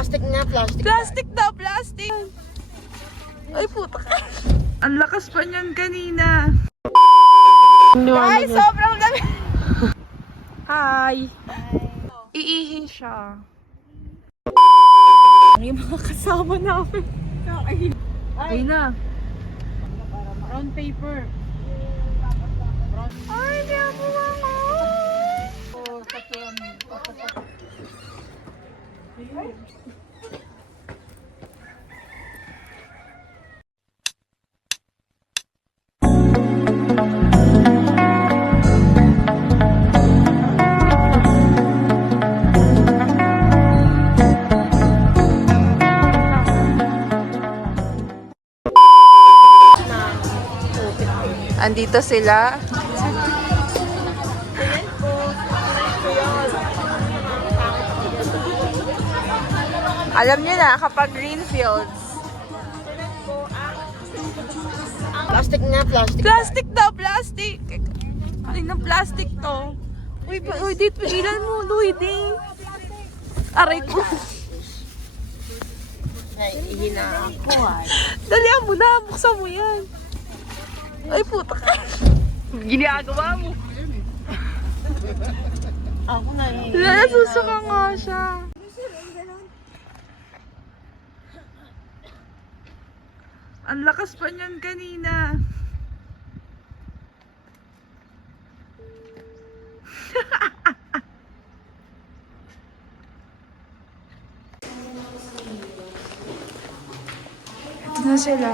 Plastic na, plastic. Plastic daw, plastic. Ay, puta ka. Ang lakas pa niyan kanina. Ay, sobrang dami. Hi. Iihi siya. Yung mga kasama namin. Ay na. Brown paper. Ay, di ako ako. Andito sila. Alam niyo na, kapag green fields. Plastic na, plastic. Plastic daw, plastic. Ay, na plastic to. Uy, dito, pigilan mo, Luigi. Aray ko. Ay, ihina ako ay. Dalihan mo na, buksan mo yan. Ay, puta ka. Ginagawa mo. Ako na eh. Nasusuka nga siya. Ang lakas pa niyan kanina. Ito na sila.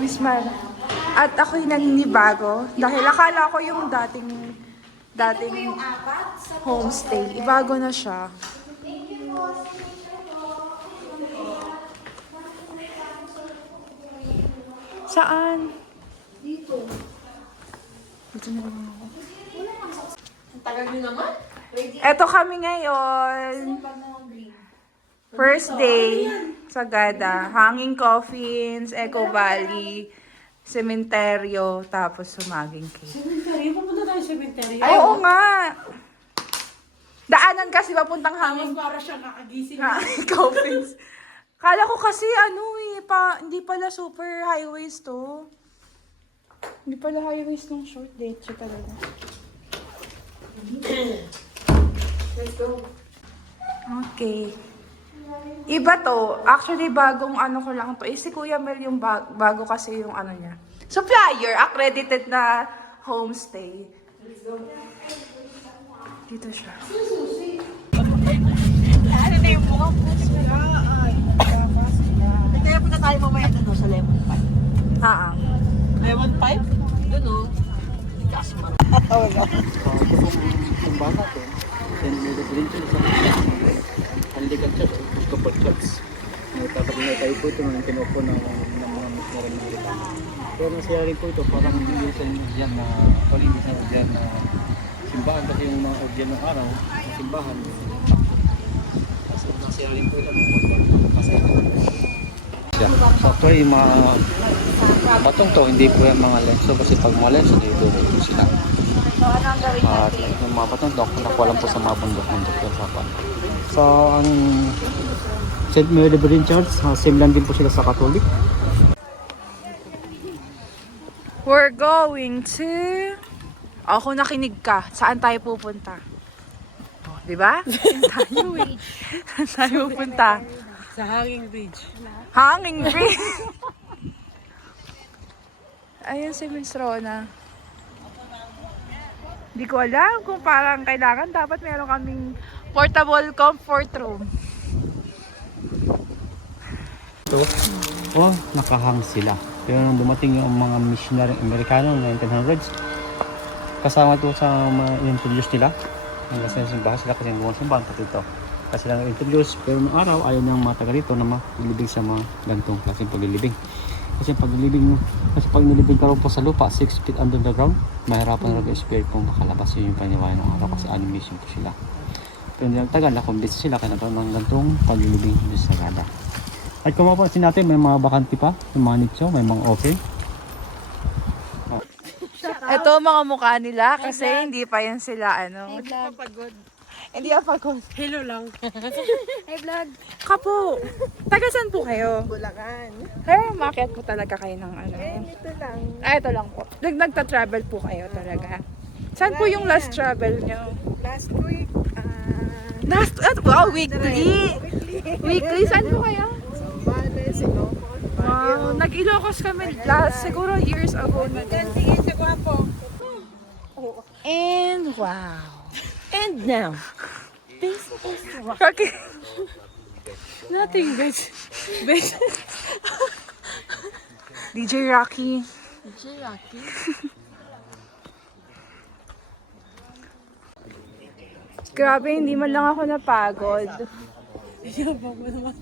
Miss Mar. At ako'y naninibago dahil akala ko yung dating homestay. Ibago na siya. Saan? Dito. Dito na lang ako. Ang tagal nyo naman. Eto kami ngayon. First day sa Gada. Hanging Coffins, Eco Valley, Sementeryo, tapos Sumaging Cave. Cemetery? Pupunta tayo sa cemetery. Ay, oo nga. Daanan kasi papuntang Hanging Para siya kakagising. Coffins. Kala ko kasi hindi pala super highways to. Hindi pala highways ng short date siya talaga. Let's go. Okay. Iba to. Actually, bagong ano ko lang to. Si Kuya Mel yung bago kasi yung ano niya. Supplier, accredited na homestay. Dito siya. Ano na yung mukhang puti ko na? Kaya punta tayo mamaya doon sa Lemon Pipe. Lemon Pipe? Doon o. Kasma. Ang bata ko, then may residential sa Anglican Church, Episcopal Church. Nagkakabinay tayo po ito ng kinupo ng mga missionary ng dito. Pero nasaya rin po ito, parang hindi sa dyan na, hindi sa dyan na simbahan kasi yung mga ordiyan ng araw, simbahan, kasi nasaya rin po ito kasi so actually yung mga batong to, hindi po yung mga lenso kasi pag mga lenso, dito sila. So, ano ang gawin At natin? yung mga batong to, nakuha lang po sa mga bundok-bundok yan sa pan. So, ang St. Mary Virgin Church, same lang din po sila sa Catholic. We're going to... Ako nakinig ka. Saan tayo pupunta? Oh, di ba? Saan tayo eh. Saan tayo pupunta? Sa Hanging Bridge. Hanging Bridge. Ayun si Miss Rona. Hindi ko alam kung parang kailangan dapat meron kaming portable comfort room. So, nakahang sila. Pero nung dumating yung mga missionary Amerikano ng 1900s, kasama to sa mga introduce nila. Hanggang sa simbahan sila kasi buong simbahan pati ito. Kasi lang introduce, pero noong araw ayaw niyang mga taga rito na maglilibing sa mga gantong klaseng paglilibing. Kasi pag nilibing ka rin po sa lupa, 6 feet under the ground, mahirapan rin yung spirit kung makalabas yun yung paniwayan ng araw kasi animation po sila. Pero hindi nagtagal, nakumbis sila kaya nagkaroon ng gantong paglilibing sa Gada. At kung mapansin natin, may mga bakanti pa, yung mga nicho, may mga okay. Ito mga mukha nila kasi hindi pa yan sila ano. Hindi ako. Hello lang. Hey vlog. Kapo. Taga saan po kayo? Bulacan. Pero umakyat po talaga kayo ng ano? Ito lang. Ito lang po. Nagta-travel po kayo talaga. Saan po yung last travel nyo? Last week, Wow, weekly. Weekly, saan po kayo? Zambales, Ilocos, Wow, nag-Ilocos kami last, siguro years ago na din. Sige, sa Guapo. And wow. And now, this is rock. Okay. Nothing but DJ Rocky. Jackie. Grabe, hindi man lang ako napagod. Yabang mo naman.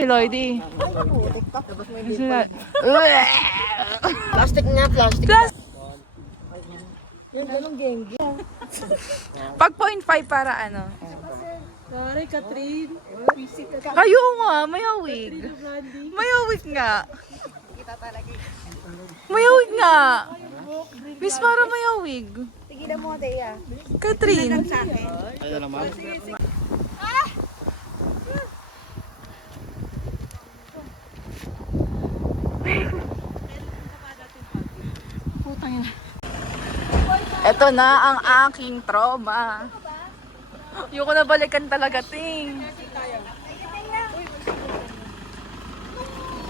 Si Lloydie. Plastic nga, plastic. Plus, Yung dalong gengi. pag 0.5 para ano. Sorry, Catherine. Ayo nga, mayawig. Mayawig nga. Mayawig nga. Miss, para mayawig. Tigilan mo, Thea. Catherine. Ayaw naman. Ito na ang aking trauma. Ayoko na balikan talaga, ting.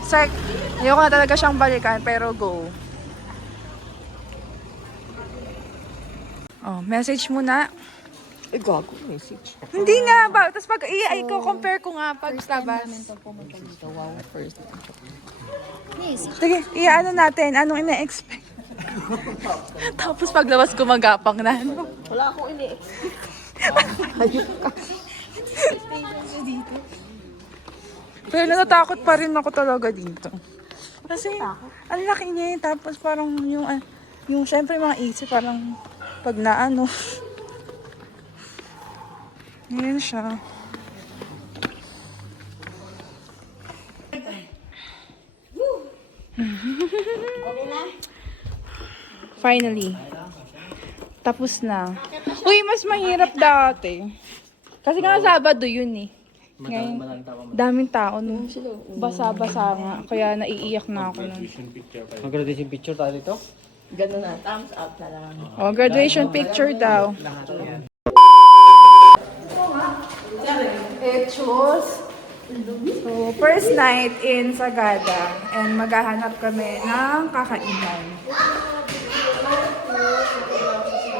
Sek, ayoko na talaga siyang balikan, pero go. Oh, message muna. Ay, gago, message. Hindi nga ba? Tapos pag i-compare ko nga pag labas. Wow, first. Sige, ano natin? Anong ina-expect? Tapos paglabas gumagapang na. Ano? Wala akong ini-expect. Pero natatakot pa rin ako talaga dito. Kasi, ang laki niya eh. Tapos parang yung syempre mga isip parang pag naano. Ngayon siya. Finally. Tapos na. Uy, mas mahirap dati. Kasi nga Sabado yun eh. Ngayon, daming tao no. Basa-basa nga. Kaya naiiyak na ako nun. Mag-graduation picture tayo dito? Ganun na, thumbs up na lang. Oh, graduation picture daw. Echos. So, first night in Sagada. And maghahanap kami ng kakainan.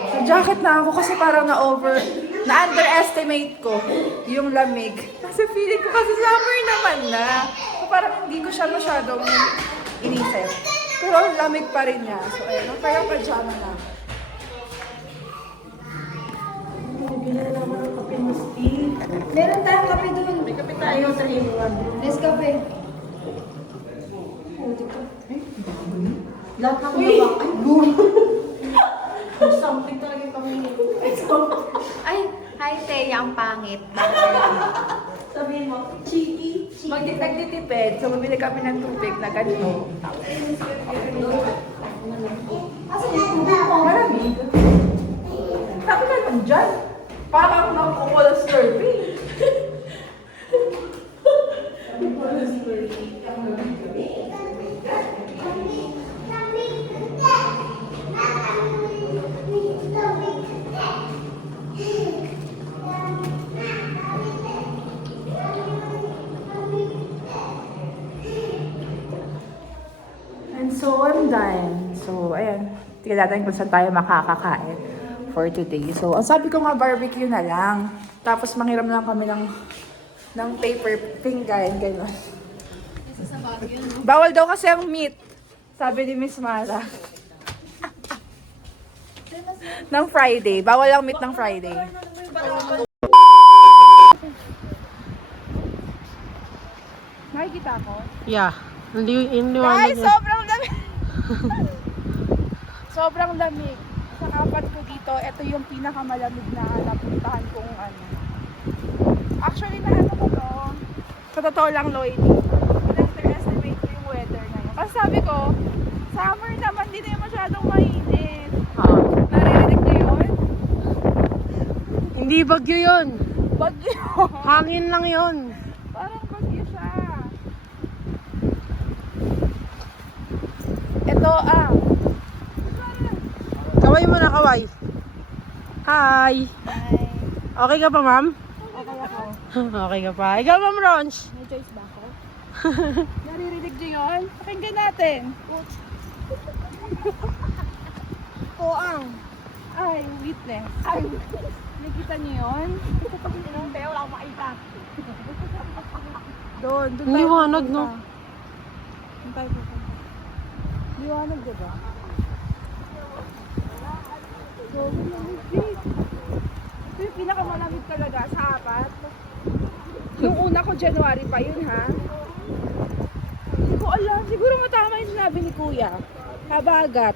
So, jacket na ako kasi parang na-underestimate ko yung lamig. Kasi feeling ko kasi summer naman na. So, parang hindi ko siya masyadong inisip. Pero lamig pa rin niya. So, ayun. Pero pajama na. Meron tayong kape doon. May kape tayo sa iwan. Let's kape. Lahat ng mga ay, boom! Something talaga kami. Ay, hi Teya, ang pangit. Sabihin mo, cheeky. Nagtitipid. So, bumili kami ng tubig na ganito. Kasi yung tubig mo malamig. Sabi ka nun dyan. Parang nakukuha ng slurpee. And so, I'm done. So, ayan. Tingnan natin kung saan tayo makakakain for today. So, ang sabi ko nga, barbecue na lang. Tapos, manghiram lang kami ng paper pinggan, gano'n. Bawal daw kasi ang meat. Sabi ni Miss Mara. ng Friday. Bawal ang meat ng Friday. Makikita ko? Yeah. Hindi Guys, sobrang lamig. Sobrang lamig. Sa kapat ko dito dito, ito yung pinakamalamig na napuntahan kong ano. Actually, naano ko to. Sa totoo lang, Lloyd, underestimate ko yung weather ngayon. Kasi sabi ko, summer naman, di na yung masyadong mainit. Naririnig niyo yun? Hindi bagyo yun. Bagyo. Hangin lang yun. Parang bagyo siya. Ito Kaway mo na, kaway. Hi. Okay ka pa, ma'am? Okay ako. Okay ka pa. Ikaw, ma'am Ronch. May choice ba ako? Naririnig niyo yun? Pakinggan natin. Koang. Ay, witness. Ay, nakita niyo yun? Pero wala akong makita. Doon Ang liwanag, no? Doon tayo pupunta. Liwanag, diba? So, malamig. Ito yung pinakamalamig talaga sa apat. Nung una ko, January pa yun, ha? Hindi ko alam. Siguro matama yung sinabi ni Kuya. Habagat.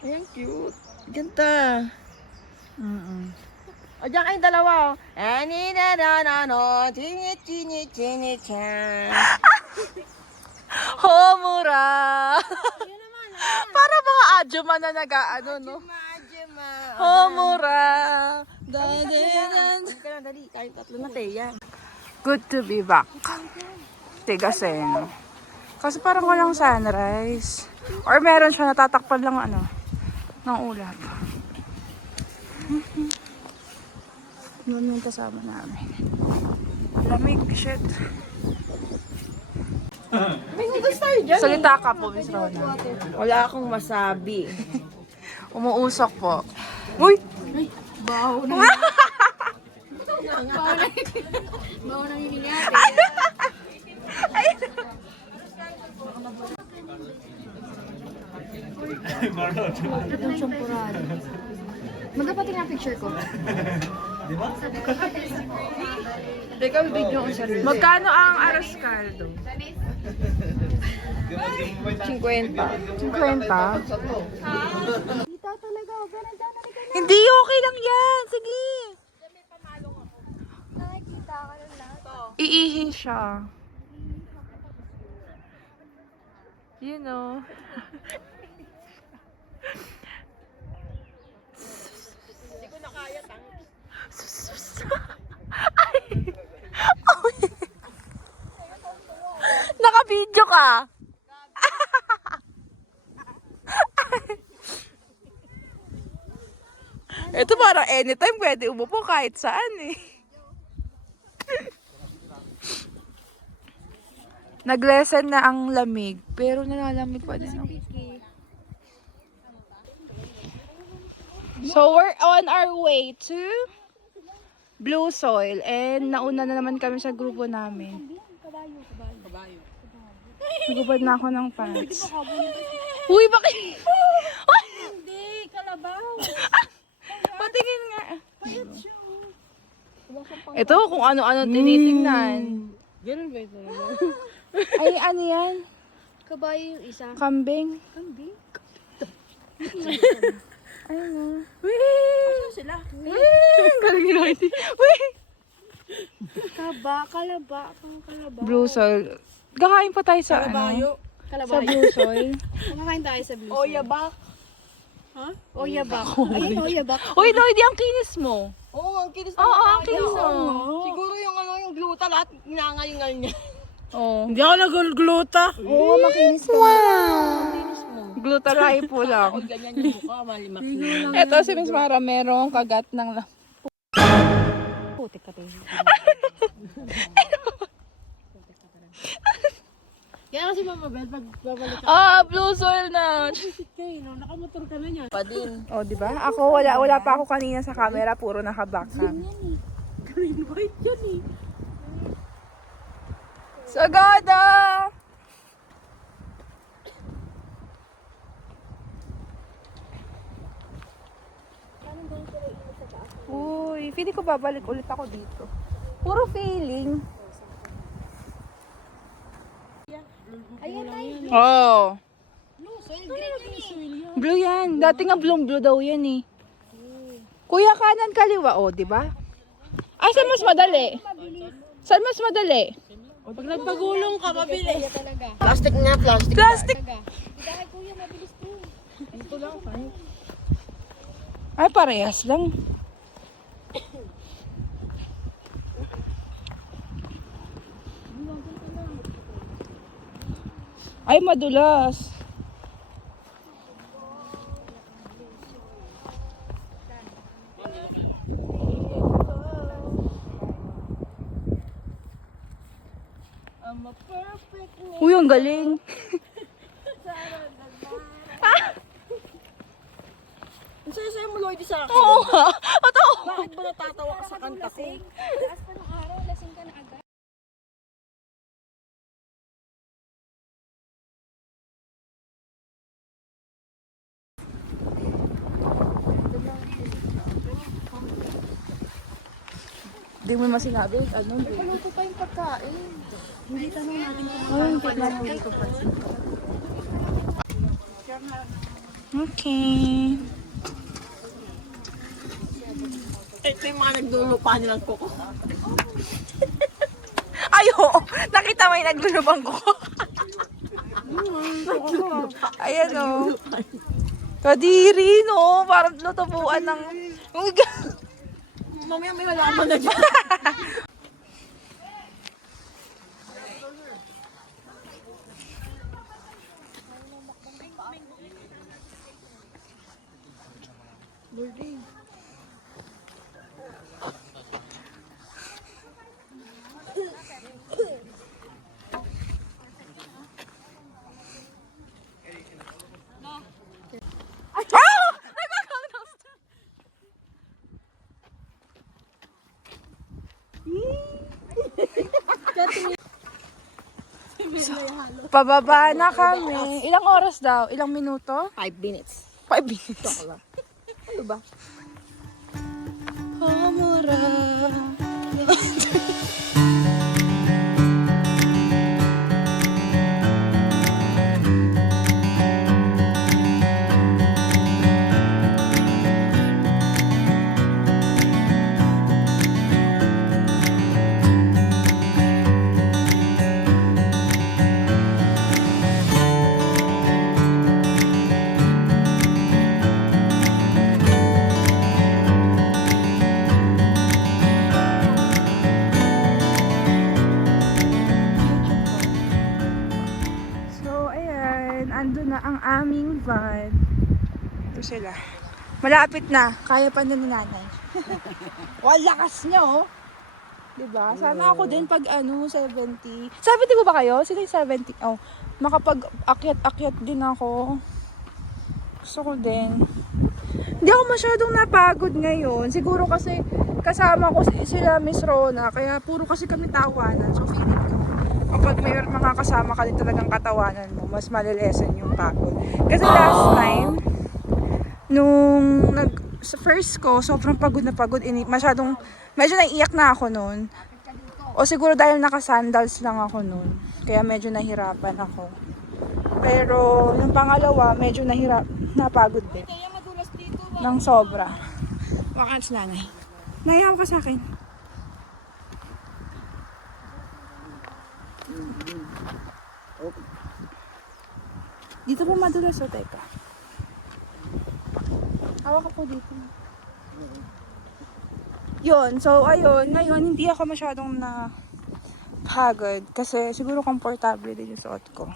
Ayan, cute. Ganda. O, dyan kayong dalawa, oh. Homura. Para mga adjuma na nag-ano, no? Homura. Dali, kain tatlo na, Teya. Good to be back. Tigaseno. Kasi parang walang sunrise. Or meron siya natatakpan lang ano, ng ulap. Noon yung kasama namin. Lamig, shit. May noodles tayo dyan. Salita ka po, Miss Rona. Wala akong masabi. Umuusok po. Uy! Baho na yung ate. Itong champurado. Magapating nga picture ko. Teka, video ko siya. Magkano ang aros caldo? 50. 50? Kita talaga. Hindi, okay lang yan. Sige. Nakikita ka lang lahat. Iihi siya. You know. Hindi ko na kaya, tang. Ay. Ay. Naka-video ka. Ito parang anytime pwede umupo kahit saan eh. Nag-lessen na ang lamig, pero nalalamig pa din ako. So we're on our way to Blue Soil and nauna na naman kami sa grupo namin. Nagubad na ako ng pants. Uy, bakit? Hindi, kalabaw. Patingin nga. Ito kung ano-ano tinitingnan. Ganun ba ito? Ay, ano yan? Kabayo yung isa. Kambing. Kambing? Ayun na. Ano sila? Galing ni Lordy. Uy! Kalaba. Blue Soil. Kakain pa tayo sa Kalabayo. Sa Blue Soil. Kumakain tayo sa Blue Oya ba? Oyabak. Ayun, oyabak. Uy, Lordy, ang kinis mo. Oo, ang kinis Oo, ang kinis mo. Siguro yung gluta lahat inangalingal niya. Oh. Hindi ako nag-gluta. Oo, makinis ka. Ang kinis mo. Glutaray po lang. Ganyan yung mukha, malimak na. Ito si Miss Mara, merong kagat ng Putik ka tayo. Kaya kasi Mama Bel, pag babalik ka, Blue Soil na. nakamotor ka na niya. Pa din. Oh, di ba? Ako wala pa ako kanina sa camera, puro naka-backcam. Green white yan eh. Sagada! Uy, feeling ko babalik ulit ako dito. Puro feeling. Oh. Blue yan. Dati nga blue daw yan eh. Kuya, kanan kaliwa, oh, di ba? Ay, saan mas madali? Saan mas madali? Pag nagpagulong ka, mabilis. Plastic nga, plastic. Plastic. Dito lang, fine. Ay, parehas lang. Ay, madulas. Uy, ang galing. Ang saya-saya mo, Lloyd, sa akin. Oo nga. Ito. Bakit ba natatawa ka sa kanta ko? Taas pa ng araw, lasing ka na agad. Hindi mo masinabi. Ano? Paluto pa yung pagkain. Okay. Ito yung mga naglulupa nilang kuko. Ay, oo. Nakita mo yung naglulubang ko. Ayan, o. Kadiri, no? Parang lutubuan ng... Uy, Mamaya may halaman na dyan. Pababa na kami. Ilang oras daw? Ilang minuto? 5 minutes. 5 minutes. Ano ba? Pamura. So, ayan. Ando na ang aming van. Ito sila. Malapit na. Kaya pa na ni nanay. Lakas niya, oh. Diba? Sana ako din pag 70. 70 po ba kayo? Sino yung 70? Oh, makapag-akyat-akyat din ako. Gusto ko din. Hindi ako masyadong napagod ngayon. Siguro kasi kasama ko sila Miss Rona. Kaya puro kasi kami tawanan. So feeling ko, kapag may mga kasama ka din talagang katawanan mo, mas malilesen yung pagod. Kasi last time, nung sa first ko, sobrang pagod na pagod. Medyo naiiyak na ako noon. O siguro dahil naka-sandals lang ako noon. Kaya medyo nahirapan ako. Pero yung pangalawa, medyo napagod din. Nang sobra. Wakan si nanay. Nahiyaw ka sa akin. Dito po madulas o teka. Hawak ka po dito. Yun, so ayun, ngayon hindi ako masyadong na pagod kasi siguro komportable din yung suot ko.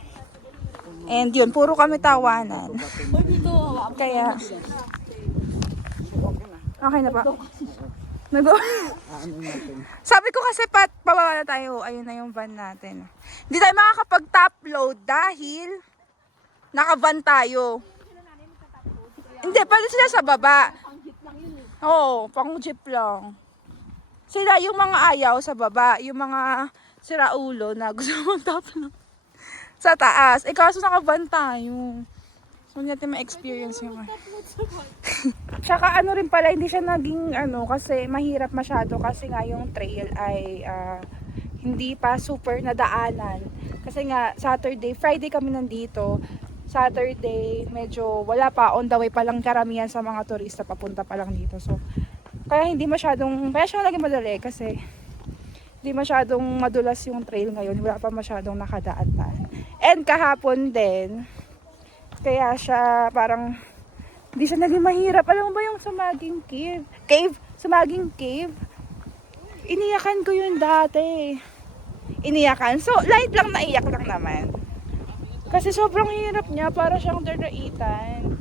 And yun, puro kami tawanan. Kaya, okay na pa. Sabi ko kasi pababa na tayo, ayun na yung van natin. Hindi tayo makakapag-top load dahil naka-van tayo. Hindi, pala sila sa baba. Oo, pang jeep lang. Sila yung mga ayaw sa baba, yung mga siraulo na gusto mong top load sa taas. Eh kaso naka-van tayo. So, hindi natin ma-experience yung Tsaka ano rin pala, hindi siya naging kasi mahirap masyado kasi nga yung trail ay hindi pa super nadaanan. Kasi nga Friday kami nandito. Saturday, medyo wala pa, on the way pa lang karamihan sa mga turista papunta pa lang dito. So, kaya siya naging madali kasi hindi masyadong madulas yung trail ngayon. Wala pa masyadong nakadaan-daan. And kahapon din, kaya siya parang hindi siya naging mahirap. Alam mo ba yung Sumaging Cave? Sumaging Cave? Iniyakan ko yun dati. Iniyakan. So, light lang, naiyak lang naman. Kasi sobrang hirap niya, para siyang daraitan.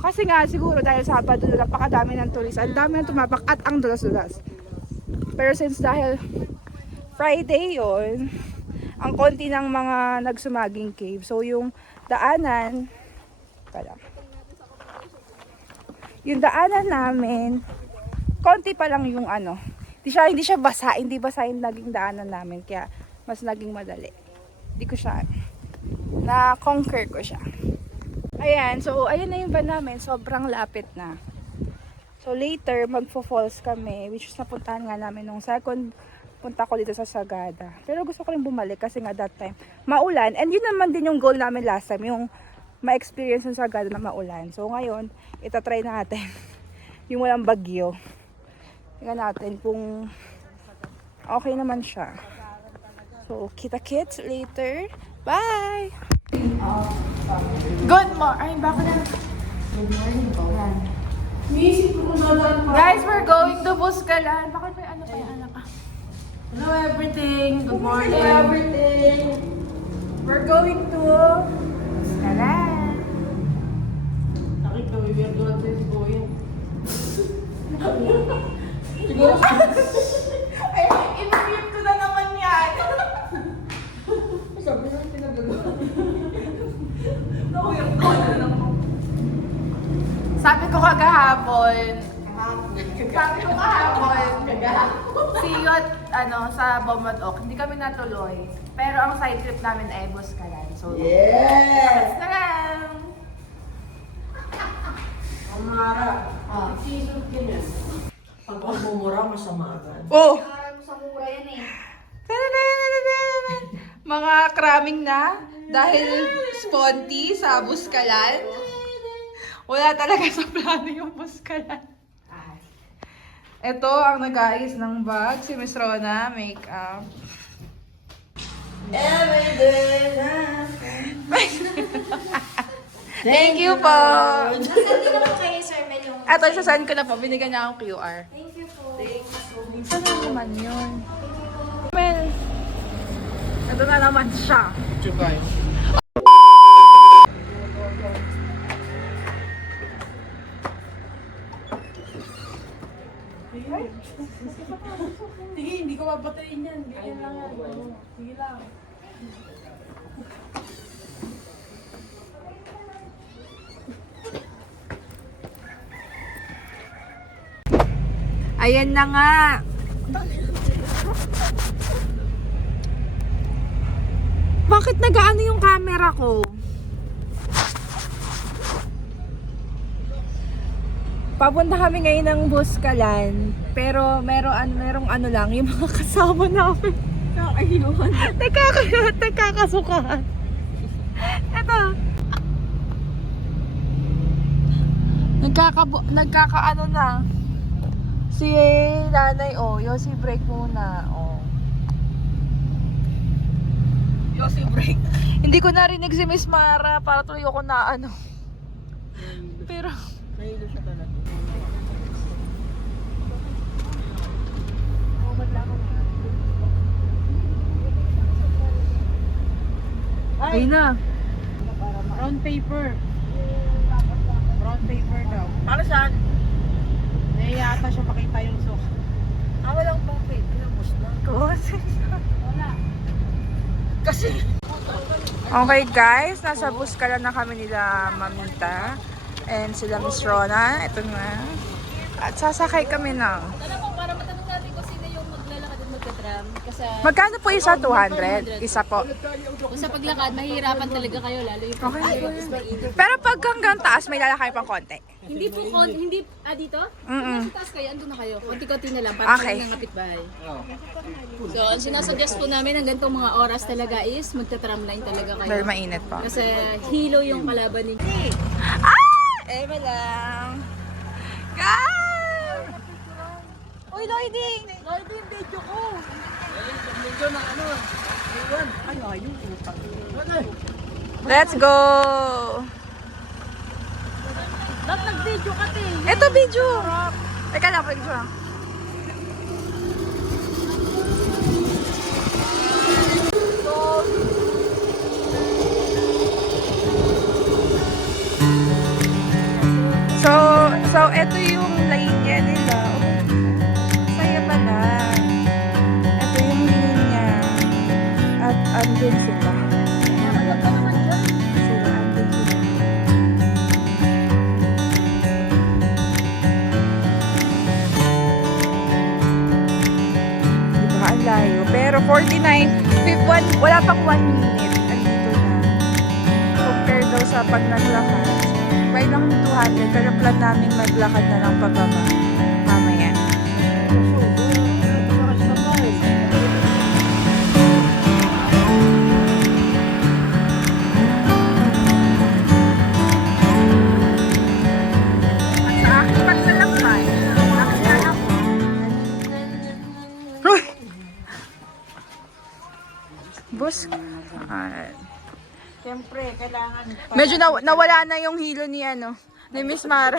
Kasi nga, siguro dahil Sabado, napakadami ng turista. Ang dami ng tumapak at ang dulas-dulas. Pero since dahil Friday yon, ang konti ng mga nagsumaging cave. So, yung daanan, yung daanan namin, konti pa lang yung hindi siya basa, hindi basa yung naging daanan namin, kaya mas naging madali. Hindi ko siya, na-conquer ko siya. Ayan, so ayun na yung van namin, sobrang lapit na. So later, magfo-falls kami, which is napuntahan nga namin nung second punta ko dito sa Sagada. Pero gusto ko rin bumalik kasi nga that time, maulan, and yun naman din yung goal namin last time, yung ma-experience yung Sagada na maulan. So ngayon, itatry natin yung walang bagyo. Tingnan natin kung okay naman siya. So, kita-kits later. Bye! Good morning! Ay, baka na. Good morning po. Guys, we're going to Buscalan. Bakit may pa yung anak ka? Hello everything! Good morning! Hello everything! We're going to Buscalan. Nakita, weird this boy. Siguro ay, in-mute ko na naman yan. Sabi na pinagagawa. Sabi ko kagahapon, see you at, sa Bomadok. Hindi kami natuloy. Pero ang side trip namin ay Buscalan. So, Yes! na lang! Amara. Season ka niya. Pag mumura, masama agad. Oh! Parang sa mura yan eh. Mga kraming na dahil sponty sa Buscalan. Wala talaga sa plano yung Buscalan. Ito ang nag-aayos ng bag, si Miss Rona, makeup. Everyday na. Thank you po! Nasaan din ako kay Sir Mel yung... Ito, isasend ko na po. Binigyan niya akong QR. Thank you po. Saan na naman yun? Well, ito na naman siya. Chukay. Sige, hindi ko mapatayin yan. Ganyan lang yan. Sige lang. Ayan na nga. Bakit nagaano yung camera ko? Papunta kami ngayon ng Buscalan. Pero merong ano lang, yung mga kasama namin. Ayun. Kasukahan. Ito. Nagkakaano na. Si nanay, Yossi break muna, Yossi break. Hindi ko narinig si Miss Mara para tuloy ako na Pero, Nahilo siya talaga. ay na. Brown paper. Brown paper daw. Para saan? Nahiyata siya makita yung sok. Walang brown paper. Lubos na. Kasi. Okay guys, nasa Buscalan na kami nila Mamita and sila Miss Rona. Ito na. At sasakay kami ng Para matanong natin kung sino yung maglalakad at magka-drum. lang. Kasi Magkano po isa? 200? Isa po. kung sa paglakad, mahihirapan talaga kayo, lalo yung paglalakad is mainit. Pero pag hanggang taas, may lalakay pang konti. Hindi po, dito? Mm-mm. Sa taas kayo, andun na kayo. Konti-konti na lang, para Okay. lang ng kapitbahay. So, ang sinasuggest po namin hanggang itong mga oras talaga is magta-tramline talaga kayo. Dahil mainit pa. Kasi hilo yung kalaban ni Eme lang. Go! Uy, Lloydie! Lloydie, video ko. Let's go! Ba't nag-video ka, te? Ito video! Teka lang, pwede lang. So, ito yung linya nila. Oh, saya pala. Ito yung linya. At andun sila. Sila, andun sila. Diba, ang layo. Pero 49, wala pang 1 minute. Andito na. Compare daw sa pag naglakad. May lang 200, pero plan namin maglakad na lang pababa. Mamaya. At sa aking paglalakbay, nakilala ko. Uy! Bus. Siyempre, kailangan. Medyo nawala na yung hilo ni ni Miss Mara.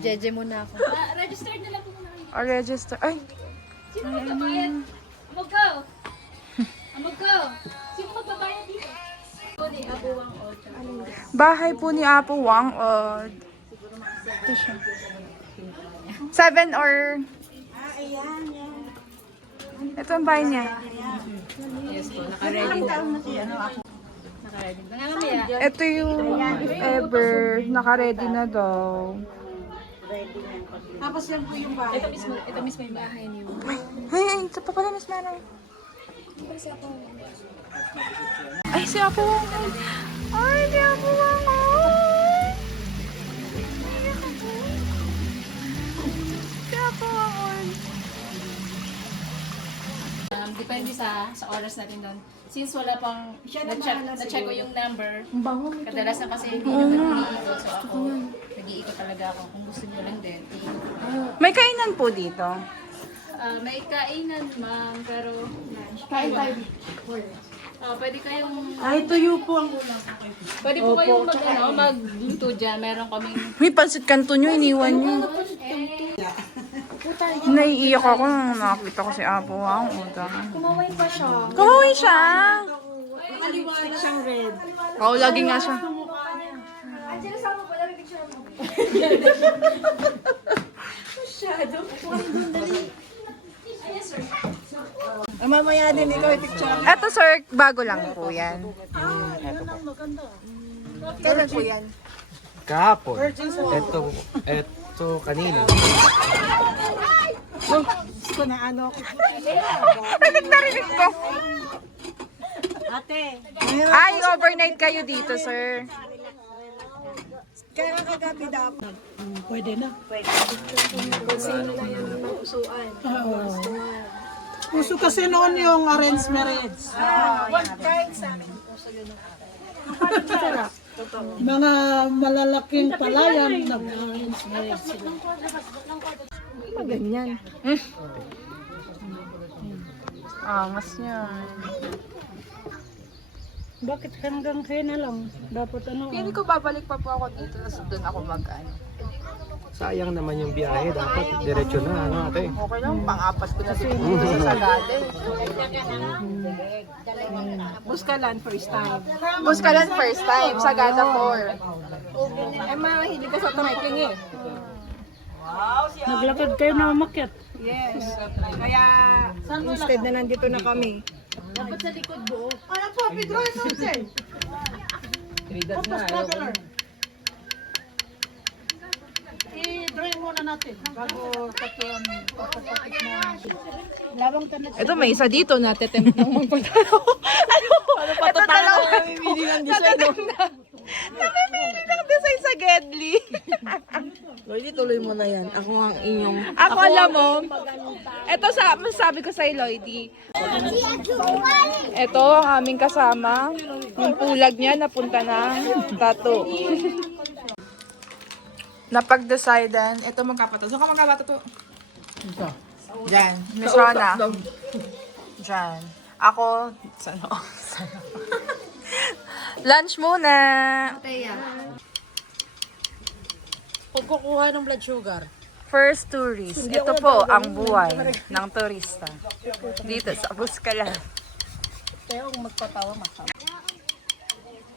Jeje muna ako. Registered na lang po muna kayo. Register. Ay, Sino magbabayad? Amagko! Amagko! Sino magbabayad dito? Ako ni Abuwang Ocho. bahay po ni Apo Wang. Ito siya. 7 or... Ito ang bahay niya. Yes po, naka-ready. Naka-ready. Nangangamaya. Ito yung, if ever, naka-ready na daw. Tapos yan po yung bahay. Ito mismo yung bahay niyo. Ay, ito pa pala, Miss Mara. Ay, si Apo Wang. Ay, si Apo Wang. Ay. Si Apo Wang. Depende sa oras natin doon. Since wala pang na-check ko yung number. Kadalasan kasi hindi naman umiikot. So ako, nag-iikot talaga ako. Kung gusto nyo lang din, iikot. May kainan po dito. May kainan, ma'am, pero... Kain tayo. Pwede kayong... Ay, tuyo po ang ulam. Pwede po kayong magluto dyan. Meron kaming... May pansit kanto nyo, iniwan nyo. Naiiyak ako nung nakakita ko si Apo Wang. Kumaway pa siya. Kumaway siya! Nakaliwanag siyang red. Oo, lagi nga siya. Mamaya din ikaw i-picture. Eto sir, bago lang po yan. Kailan po yan? Kahapon. Ito kanina. Gusto na ano. Narinig ko. Ate, Ay, overnight kayo dito, sir. kaya kagabi dapat. Pwede na. Pwede. Uso kasi noon yung arranged marriage. Mga malalaking palayan nag-arrange marriage sila. Maganyan. Angas niya. Bakit hanggang kaya na lang? Dapat ano? Pili ko babalik pa po ako dito, tapos doon ako mag-ano. Sayang naman yung biyahe. Dapat diretso na, ano ate? Okay lang, pang-apat ko na dito sa Sagada. Buskalan first time. Buskalan first time, Sagada 4. Eh, mahilig ka sa trekking eh. Naglakad kayo na umakyat. Yes. Kaya, instead na nandito na kami. Dapat sa likod buo. Ano po, Pedro, ano sir? I-draw mo muna natin bago papatik na lawang tanat. Ito may isa dito natitempt ng magpatalo. Ano pa ito talaga? Namimili ng design. Namimili ng design sa Gedli. Lloydie, tuloy mo na yan. Ako ang inyong... Ako alam mo, ito masasabi ko sa'yo, Lloydie. Ito ang aming kasama. Yung pulag niya napunta ng tattoo. Napag-decidean, ito magkapatato. So ka magkapatato? Diyan. Miss Rona. Diyan. Ako, sano? Lunch muna. Teya. Pagkukuha ng blood sugar. First tourist. Ito po ang buhay ng turista. Dito sa Buscalan. Kaya kung magpatawa, masama.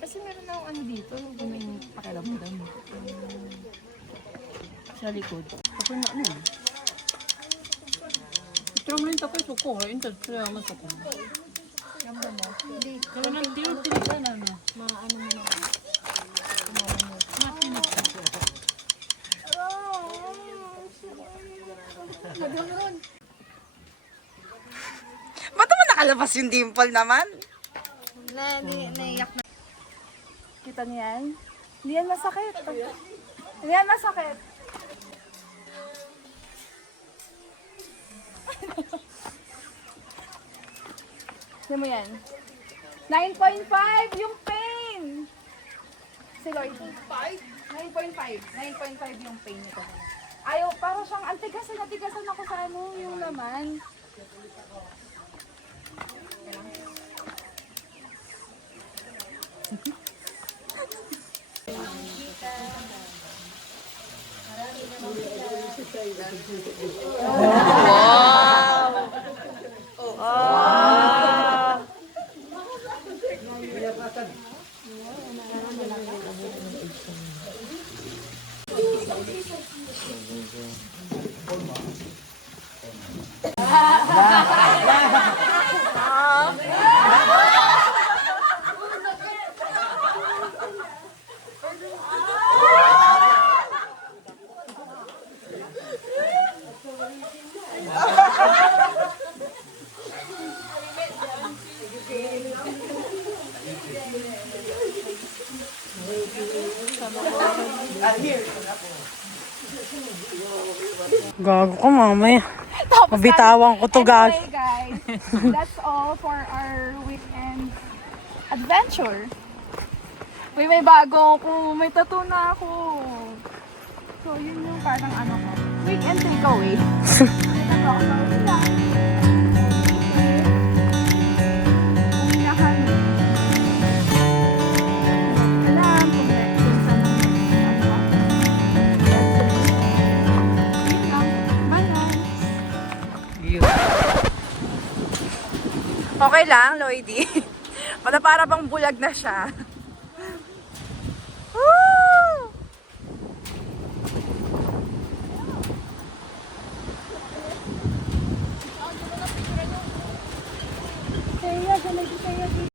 Kasi meron na ano dito, may pakiramdam. Sa likod. Kapag na ano yun? Ito mo yung tapos suko. Ito, kaya naman suko. Hindi. Kaya nang tinitan na na. Maano mo na. Ba't naman nakalabas yung dimple naman? Naiyak na. Kita niyo yan? Hindi yan masakit. Hindi yan masakit. Hindi mo yan. 9.5 yung pain! Si Lloyd. 9.5. 9.5 yung pain nito. Ayaw, parang siyang antigasan ako sa ano, yung laman. Gago ko mamaya. Mabitawan ko to, guys. Anyway, guys, that's all for our weekend adventure. Uy, may bago ako. May tattoo na ako. So, yun yung parang ano ko. Weekend takeaway. May tattoo ako. So, yun lang. Uwi na kami. Alam kung saan ano. Yun lang. Bye, guys. Okay lang, Lloydie. Para bang bulag na siya. Woo! Kaya,